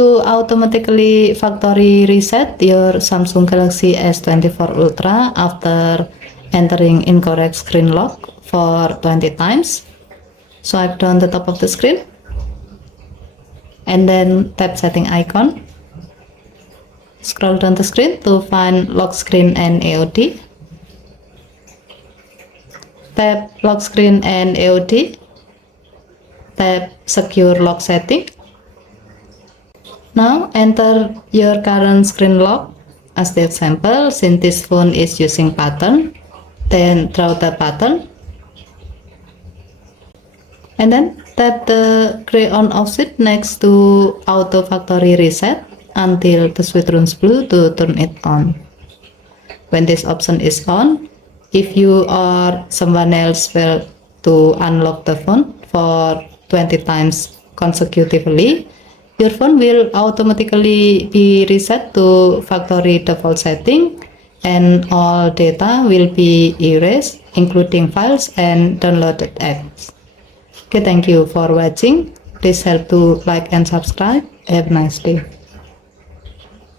To automatically factory reset your Samsung Galaxy S24 Ultra after entering incorrect screen lock for 20 times, swipe down the top of the screen and then tap setting icon. Scroll down the screen to find lock screen and AOD. Tap lock screen and AOD. Tap secure lock setting. Now enter your current screen lock. As the example, since this phone is using pattern, then draw the pattern. And then tap the gray on off switch next to auto factory reset until the switch turns blue to turn it on. When this option is on, if you or someone else fail to unlock the phone for 20 times consecutively, your phone will automatically be reset to factory default setting and all data will be erased, including files and downloaded apps. Okay, thank you for watching. Please help to like and subscribe. Have a nice day.